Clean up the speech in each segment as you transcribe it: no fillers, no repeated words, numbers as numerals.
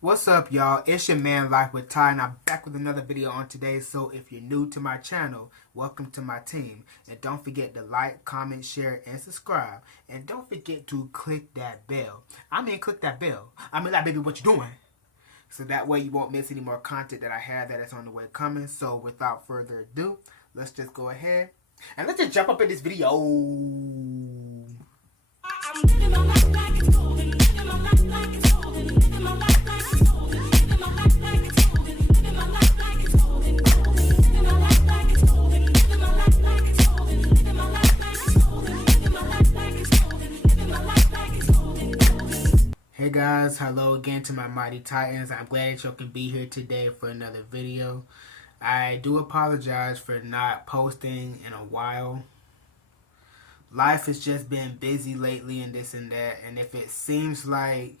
What's up, y'all? It's your man Life with Ty, and I'm back with another video on today. So if you're new to my channel, welcome to my team. And don't forget to like, comment, share, and subscribe. And don't forget to click that bell. Click that bell. Like, baby, what you doing? So that way you won't miss any more content that I have that is on the way coming. So without further ado, let's just go ahead and let's just jump up in this video. I'm living my life like it's golden, living my life like it's golden, living my life like it's golden, living my life like it's golden, living my life like it's golden, living my life like it's golden, living my life like it's golden, living my life like it's golden, living my life like it's golden, living my life like it's golden. Hey guys, hello again to my mighty Titans. I'm glad that y'all can be here today for another video. I do apologize for not posting in a while. Life has just been busy lately and this and that, and if it seems like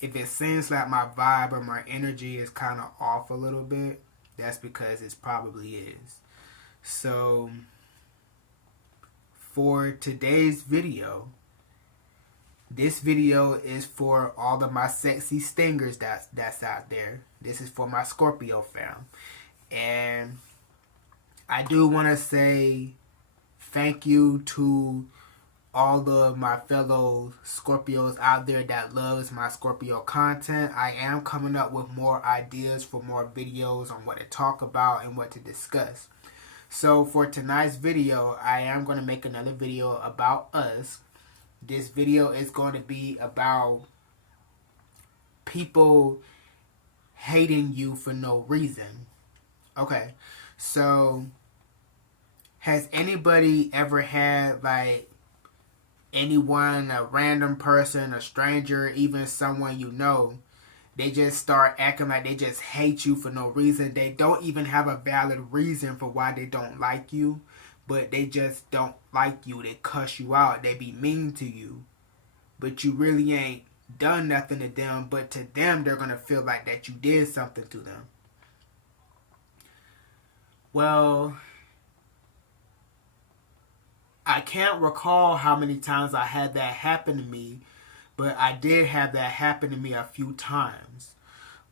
my vibe or my energy is kind of off a little bit, that's because it probably is. So for today's video, this video is for all of my sexy stingers that's out there. This is for my Scorpio fam, and I do want to say thank you to all of my fellow Scorpios out there that loves my Scorpio content. I am coming up with more ideas for more videos on what to talk about and what to discuss. So for tonight's video, I am going to make another video about us. This video is going to be about people hating you for no reason. Okay, so has anybody ever had, like, anyone, a random person, a stranger, even someone you know, they just start acting like they just hate you for no reason? They don't even have a valid reason for why they don't like you, but they just don't like you. They cuss you out. They be mean to you, but you really ain't done nothing to them, but to them, they're going to feel like that you did something to them. Well, I can't recall how many times I had that happen to me, but I did have that happen to me a few times.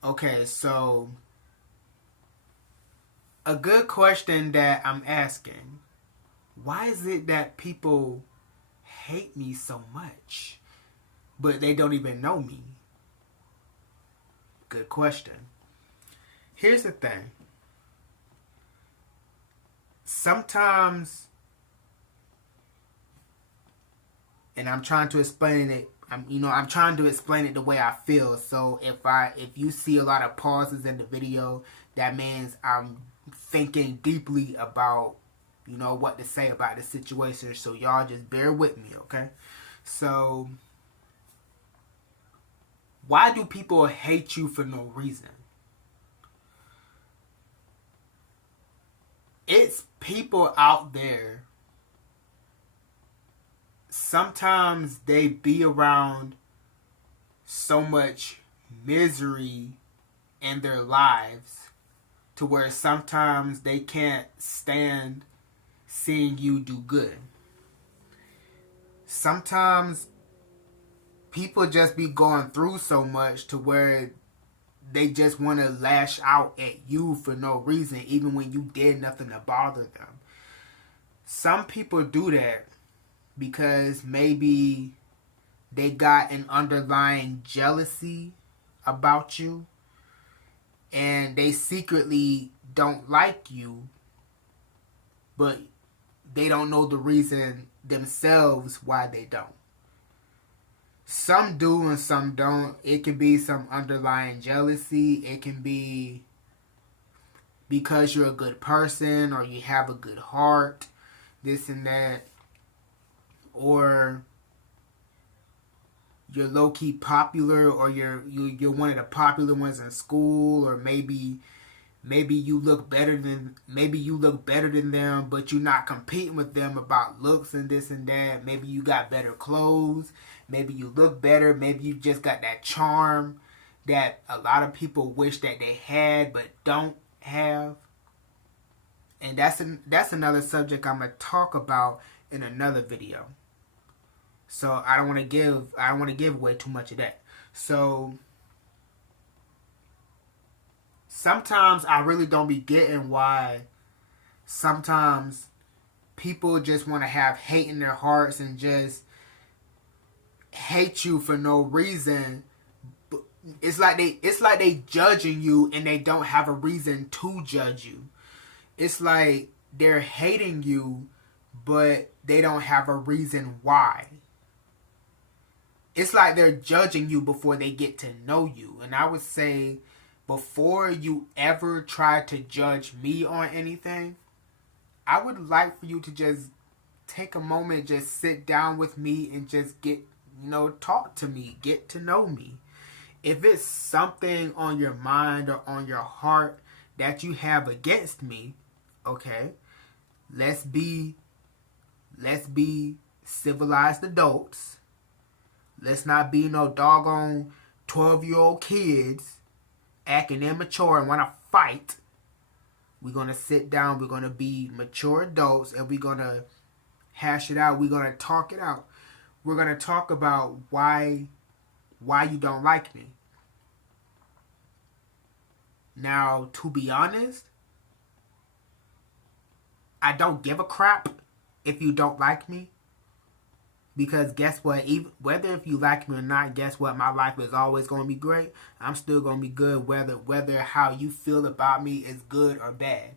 Okay, so a good question that I'm asking, why is it that people hate me so much, but they don't even know me? Good question. Here's the thing. Sometimes, and I'm trying to explain it. I'm trying to explain it the way I feel. So if you see a lot of pauses in the video, that means I'm thinking deeply about, what to say about the situation. So y'all just bear with me, okay? So why do people hate you for no reason? It's people out there. Sometimes they be around so much misery in their lives to where sometimes they can't stand seeing you do good. Sometimes people just be going through so much to where they just want to lash out at you for no reason, even when you did nothing to bother them. Some people do that because maybe they got an underlying jealousy about you and they secretly don't like you, but they don't know the reason themselves why they don't. Some do and some don't. It can be some underlying jealousy. It can be because you're a good person or you have a good heart, this and that. Or you're low-key popular, or you're one of the popular ones in school, or maybe you look better than them, but you're not competing with them about looks and this and that. Maybe you got better clothes, maybe you look better, maybe you just got that charm that a lot of people wish that they had but don't have. And that's another subject I'm gonna talk about in another video. So I don't want to give away too much of that. So sometimes I really don't be getting why sometimes people just want to have hate in their hearts and just hate you for no reason. It's like they judging you and they don't have a reason to judge you. It's like they're hating you, but they don't have a reason why. It's like they're judging you before they get to know you. And I would say, before you ever try to judge me on anything, I would like for you to just take a moment, just sit down with me and just get, talk to me, get to know me. If it's something on your mind or on your heart that you have against me, okay, let's be civilized adults. Let's not be no doggone 12-year-old kids acting immature and want to fight. We're going to sit down. We're going to be mature adults and we're going to hash it out. We're going to talk it out. We're going to talk about why you don't like me. Now, to be honest, I don't give a crap if you don't like me. Because guess what? Even whether if you like me or not, guess what? My life is always going to be great. I'm still going to be good whether how you feel about me is good or bad.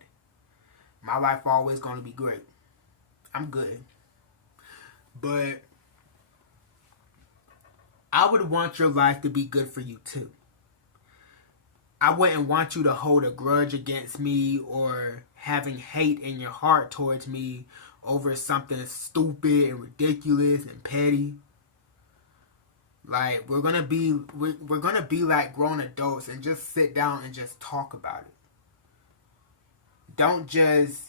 My life always going to be great. I'm good. But I would want your life to be good for you too. I wouldn't want you to hold a grudge against me or having hate in your heart towards me over something stupid and ridiculous and petty. Like, we're gonna be like grown adults and just sit down and just talk about it. Don't just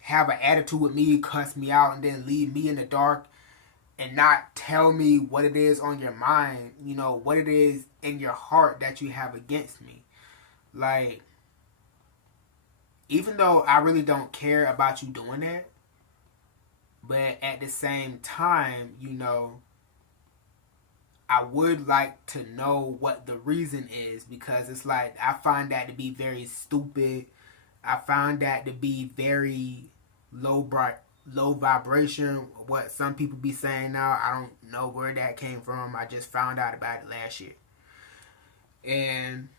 have an attitude with me, cuss me out, and then leave me in the dark and not tell me what it is on your mind, what it is in your heart that you have against me. Like, even though I really don't care about you doing that, but at the same time, I would like to know what the reason is, because it's like I find that to be very stupid. I find that to be very low vibration. What some people be saying now, I don't know where that came from. I just found out about it last year. And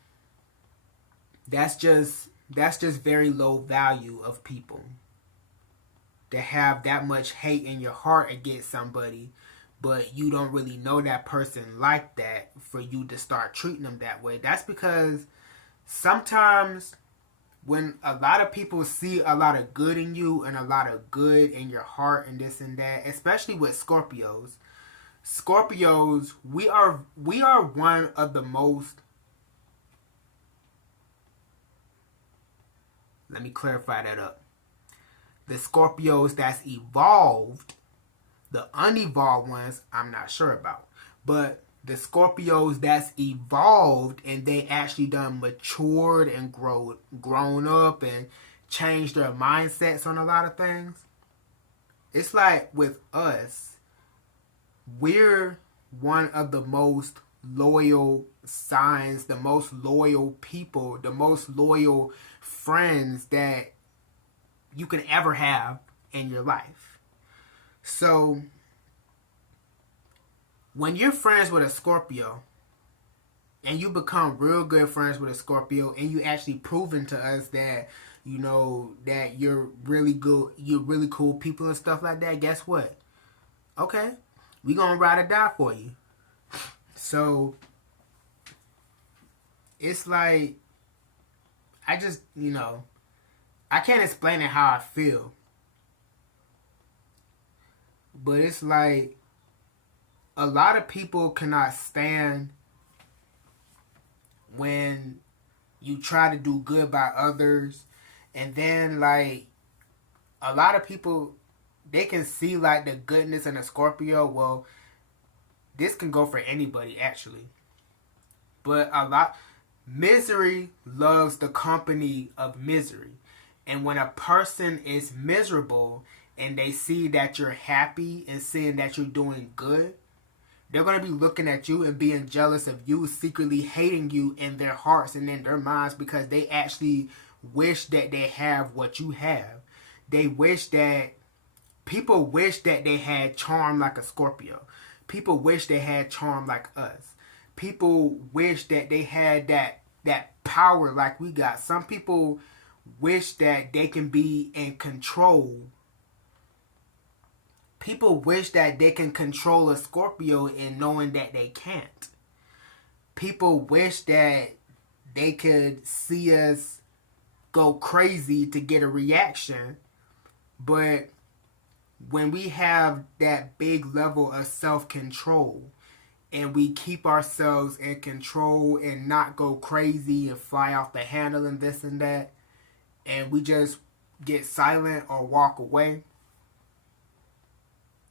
that's just very low value of people. To have that much hate in your heart against somebody, but you don't really know that person like that for you to start treating them that way. That's because sometimes when a lot of people see a lot of good in you and a lot of good in your heart and this and that, especially with Scorpios, we are one of the most, let me clarify that up. The Scorpios that's evolved, the unevolved ones, I'm not sure about. But the Scorpios that's evolved and they actually done matured and grown up and changed their mindsets on a lot of things. It's like with us, we're one of the most loyal signs, the most loyal people, the most loyal friends that you can ever have in your life. So when you're friends with a Scorpio and you become real good friends with a Scorpio and you actually proven to us that that you're really good, you're really cool people and stuff like that, guess what? Okay, we gonna ride or die for you. So it's like, I just I can't explain it how I feel. But it's like a lot of people cannot stand when you try to do good by others. And then like a lot of people, they can see like the goodness in a Scorpio. Well, this can go for anybody actually. But misery loves the company of misery. And when a person is miserable and they see that you're happy and seeing that you're doing good, They're going to be looking at you and being jealous of you, secretly hating you in their hearts and in their minds because they actually wish that they have what you have. They wish that, people wish that they had charm like a Scorpio. People wish they had charm like us. People wish that they had that power like we got. Some people wish that they can be in control. People wish that they can control a Scorpio and knowing that they can't. People wish that they could see us go crazy to get a reaction. But when we have that big level of self-control and we keep ourselves in control and not go crazy and fly off the handle and this and that, and we just get silent or walk away,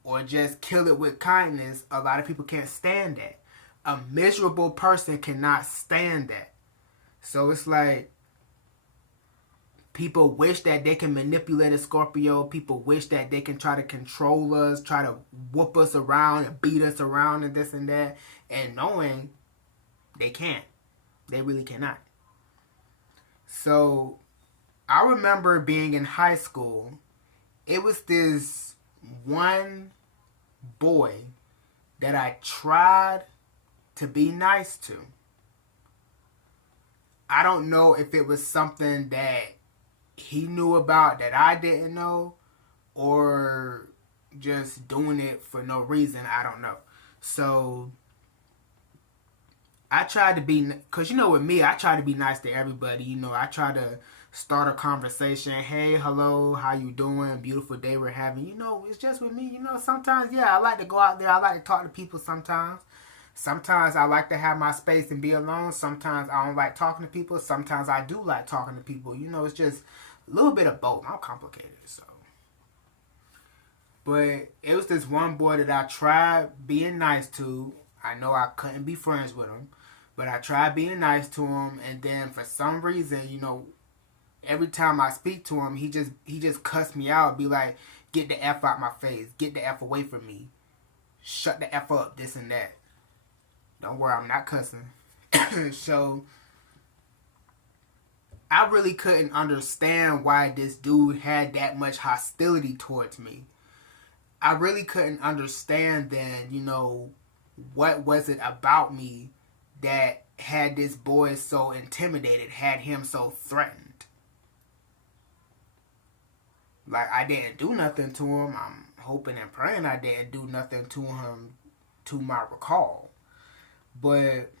or just kill it with kindness, a lot of people can't stand that. A miserable person cannot stand that. So it's like, people wish that they can manipulate a Scorpio. People wish that they can try to control us, try to whoop us around and beat us around and this and that. And knowing they can't. They really cannot. So I remember being in high school. It was this one boy that I tried to be nice to. I don't know if it was something that he knew about that I didn't know, or just doing it for no reason. I don't know. So I tried to be, because you know with me, I try to be nice to everybody. You know, I try to start a conversation. Hey, hello, how you doing? Beautiful day we're having. You know, it's just with me. You know, sometimes, yeah, I like to go out there. I like to talk to people sometimes. Sometimes I like to have my space and be alone. Sometimes I don't like talking to people. Sometimes I do like talking to people. You know, it's just a little bit of both. I'm complicated, so. But it was this one boy that I tried being nice to. I know I couldn't be friends with him, but I tried being nice to him. And then for some reason, you know, every time I speak to him, he just cuss me out. Be like, get the F out my face. Get the F away from me. Shut the F up, this and that. Don't worry, I'm not cussing. So I really couldn't understand why this dude had that much hostility towards me. I really couldn't understand then, you know, what was it about me that had this boy so intimidated, had him so threatened. Like, I didn't do nothing to him. I'm hoping and praying I didn't do nothing to him to my recall. But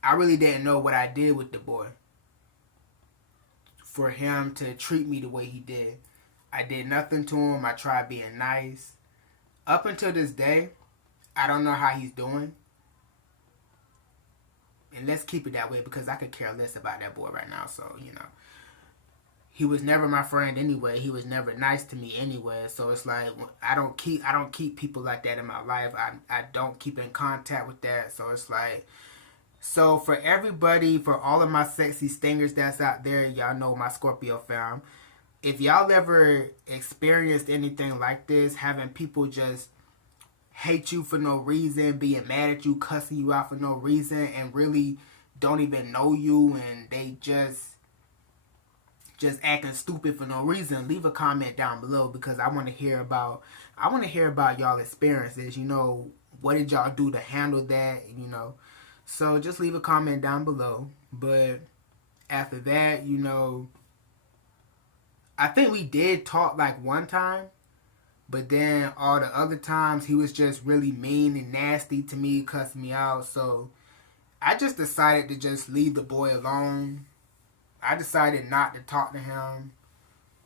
I really didn't know what I did with the boy for him to treat me the way he did. I did nothing to him. I tried being nice. Up until this day, I don't know how he's doing. And let's keep it that way because I could care less about that boy right now. So, you know. He was never my friend anyway. He was never nice to me anyway. So it's like I don't keep people like that in my life. I don't keep in contact with that. So it's like, so for everybody, for all of my sexy stingers that's out there, y'all know my Scorpio fam. If y'all ever experienced anything like this, having people just hate you for no reason, being mad at you, cussing you out for no reason, and really don't even know you, and they just acting stupid for no reason, leave a comment down below because I want to hear about y'all experiences. You know, what did y'all do to handle that? You know, so just leave a comment down below. But after that, you know, I think we did talk like one time, but then all the other times he was just really mean and nasty to me, cussing me out. So I just decided to just leave the boy alone. I decided not to talk to him.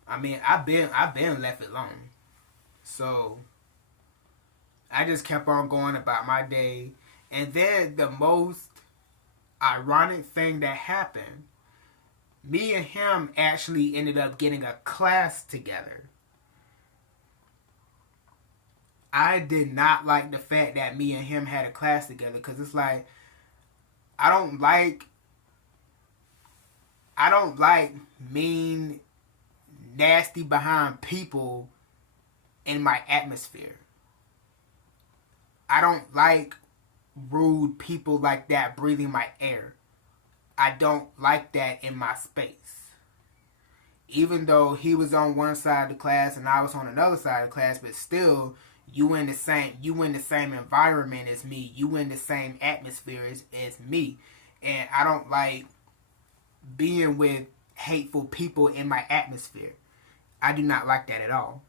I mean, I've been left alone. So I just kept on going about my day. And then the most ironic thing that happened, me and him actually ended up getting a class together. I did not like the fact that me and him had a class together because it's like, I don't like mean, nasty behind people in my atmosphere. I don't like rude people like that breathing my air. I don't like that in my space. Even though he was on one side of the class and I was on another side of the class, but still, you in the same environment as me. You in the same atmosphere as me. And I don't like being with hateful people in my atmosphere. I do not like that at all.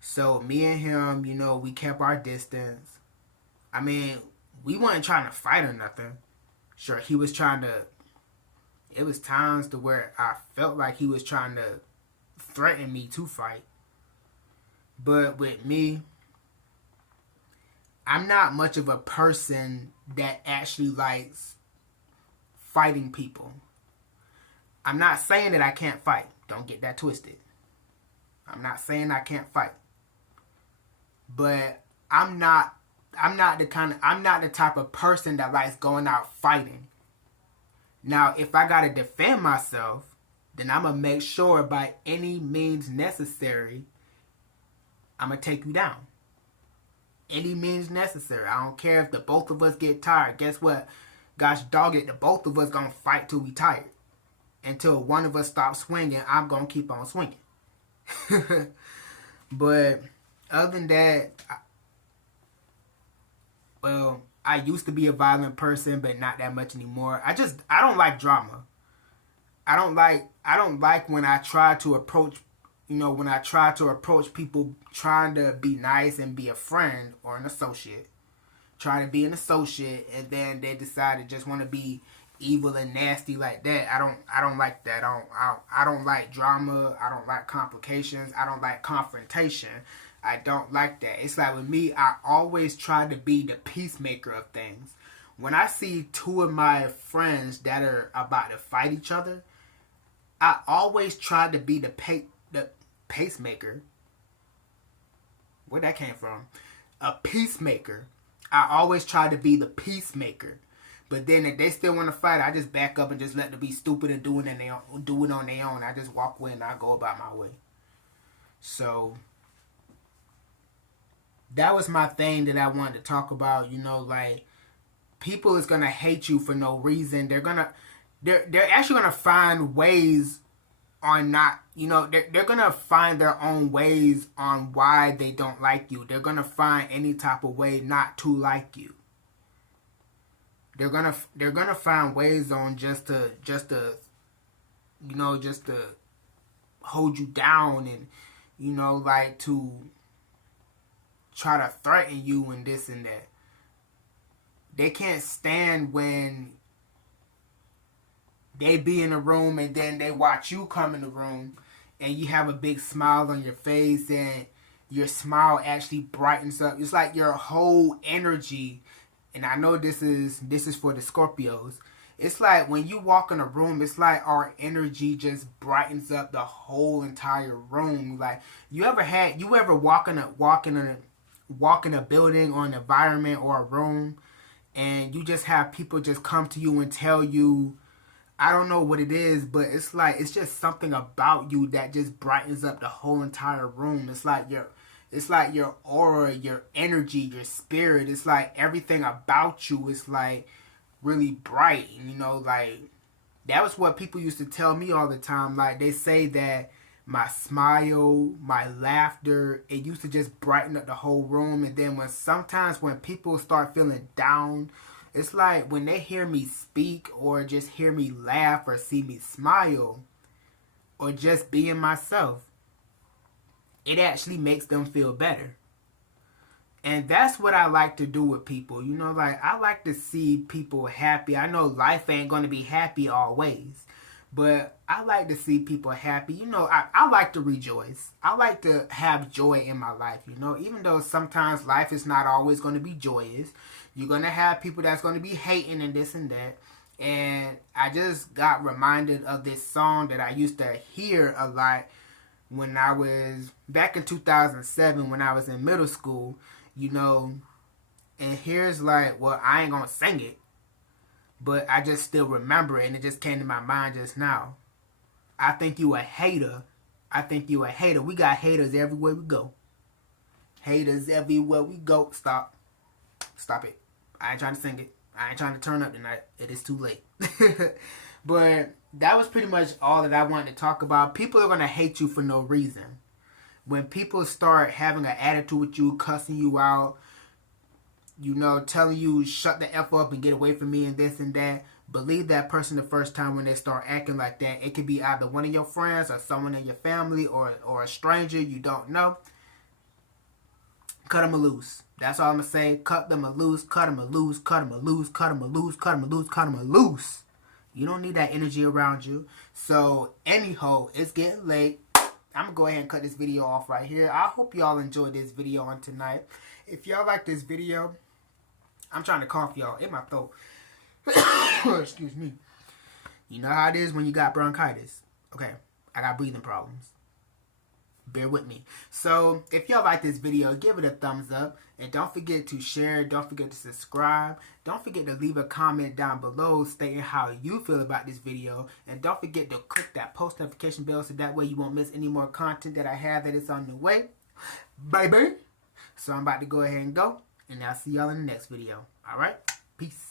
So me and him, you know, we kept our distance. I mean, we weren't trying to fight or nothing. Sure, he was trying to... It was times to where I felt like he was trying to threaten me to fight. But with me, I'm not much of a person that actually likes fighting people. I'm not saying that I can't fight. Don't get that twisted. I'm not saying I can't fight. But I'm not the type of person that likes going out fighting. Now, if I gotta defend myself, then I'm gonna make sure by any means necessary, I'm gonna take you down. Any means necessary. I don't care if the both of us get tired. Guess what? Gosh dog it, the both of us gonna fight till we tired. Until one of us stops swinging, I'm gonna keep on swinging. But other than that, I used to be a violent person, but not that much anymore. I don't like drama. I don't like when I try to approach, people trying to be nice and be a friend or an associate. Trying to be an associate, and then they decide to just want to be evil and nasty like that. I don't like that. I don't like drama. I don't like complications. I don't like confrontation. I don't like that. It's like with me, I always try to be the peacemaker of things. When I see two of my friends that are about to fight each other, I always try to be the pacemaker. Where that came from? A peacemaker. I always try to be the peacemaker. But then if they still want to fight, I just back up and just let them be stupid and do it on their own. I just walk away and I go about my way. So that was my thing that I wanted to talk about. Like, people is gonna hate you for no reason. They're actually gonna find ways on not, they're gonna find their own ways on why they don't like you. They're gonna find any type of way not to like you. They're gonna find ways on just to hold you down and like to try to threaten you and this and that. They can't stand when they be in a room and then they watch you come in the room and you have a big smile on your face and your smile actually brightens up. It's like your whole energy, and I know this is for the Scorpios. It's like when you walk in a room, it's like our energy just brightens up the whole entire room. Like, you ever walk in a building or an environment or a room, and you just have people just come to you and tell you, I don't know what it is, but it's like, it's just something about you that just brightens up the whole entire room. It's like your aura, your energy, your spirit. It's like everything about you is like really bright. Like, that was what people used to tell me all the time. Like, they say that my smile, my laughter, it used to just brighten up the whole room. And then sometimes when people start feeling down, it's like when they hear me speak or just hear me laugh or see me smile or just being myself, it actually makes them feel better. And that's what I like to do with people. Like, I like to see people happy. I know life ain't going to be happy always, but I like to see people happy. I like to rejoice. I like to have joy in my life, even though sometimes life is not always going to be joyous. You're going to have people that's going to be hating and this and that. And I just got reminded of this song that I used to hear a lot when I was back in 2007 when I was in middle school, and here's like, well, I ain't going to sing it, but I just still remember it, and it just came to my mind just now. I think you a hater. I think you a hater. We got haters everywhere we go. Haters everywhere we go. Stop. Stop it. I ain't trying to sing it. I ain't trying to turn up tonight. It is too late. But that was pretty much all that I wanted to talk about. People are going to hate you for no reason. When people start having an attitude with you, cussing you out, you know, telling you shut the F up and get away from me and this and that, believe that person the first time when they start acting like that. It could be either one of your friends or someone in your family or a stranger you don't know. Cut them a loose. That's all I'm going to say. Cut them a loose, cut them a loose, cut them a loose, cut them a loose, cut them a loose, cut them a loose. You don't need that energy around you. So, anyhow, it's getting late. I'm going to go ahead and cut this video off right here. I hope y'all enjoyed this video on tonight. If y'all like this video, I'm trying to cough, y'all, in my throat. Excuse me. You know how it is when you got bronchitis. Okay, I got breathing problems. Bear with me. So, if y'all like this video, give it a thumbs up. And don't forget to share. Don't forget to subscribe. Don't forget to leave a comment down below stating how you feel about this video. And don't forget to click that post notification bell so that way you won't miss any more content that I have that is on the way. Bye-bye. So, I'm about to go ahead and go. And I'll see y'all in the next video. Alright? Peace.